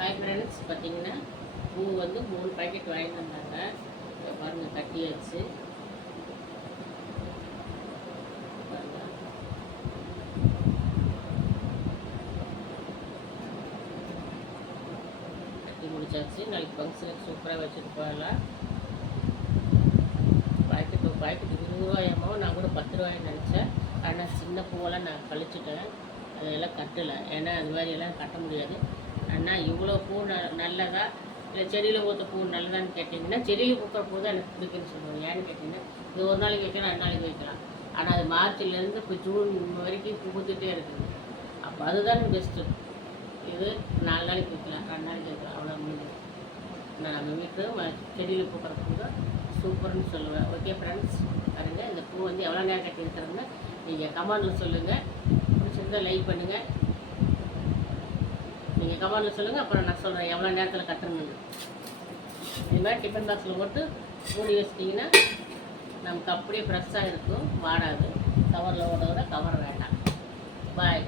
Hi friends, பார்த்தீங்கன்னா பூ வந்து 3 பாக்கெட் வாங்கிட்டு வந்தாங்க. பாருங்கள், கட்டியாச்சு. கட்டி முடிச்சாச்சு. நாளைக்கு ஃபங்க்ஷனுக்கு சூப்பராக வச்சுட்டு போகலாம். பாக்கெட் 20 ரூபாயமோ, நான் கூட 10 ரூபாய்ன்னு நினச்சேன். ஆனால் சின்ன பூவெல்லாம் நான் கழிச்சிட்டேன். அதெல்லாம் கட்டலை, ஏன்னா அது மாதிரியெல்லாம் கட்ட முடியாது. ஆனால் இவ்வளோ பூ நல்லதா இல்லை செடியில் பூத்த பூ நல்லதான்னு கேட்டிங்கன்னா, செடியில் பூக்கிற பூ தான் எனக்கு பிடிக்குன்னு சொல்லுவாங்க. ஏன்னு கேட்டிங்கன்னா, இது ஒரு நாளைக்கு வைக்கலாம், 2 நாளைக்கு வைக்கலாம். ஆனால் அது மார்ச்லேருந்து இப்போ ஜூன் வரைக்கும் பூத்துட்டே இருக்குது. அப்போ அதுதான் பெஸ்ட்டு. இது 4 நாளைக்கு வைக்கலாம், 2 நாளைக்கு வைக்கலாம், அவ்வளோ முடியும். நான் நம்ம வீட்டு செடியில் பூக்கிற பூ தான் சூப்பர்னு சொல்லுவேன். ஓகே ஃப்ரெண்ட்ஸ், பாருங்கள், இந்த பூ வந்து எவ்வளோ நேரம் கட்டி இருக்கிறதுன்னு நீங்கள் கமெண்டில் சொல்லுங்கள். பிடிச்சிருந்தால் லைக் பண்ணுங்கள். நீங்கள் கமெண்டில் சொல்லுங்கள், அப்புறம் நான் சொல்கிறேன் எவ்வளோ நேரத்தில் கட்டணும்னு. இது மாதிரி டிஃபன் பாக்ஸில் போட்டு மூடி வச்சிட்டிங்கன்னா நமக்கு அப்படியே ஃப்ரெஷ்ஷாக இருக்கும், வாடாது. கவரில் ஓட கவர் வேண்டாம். பாய்.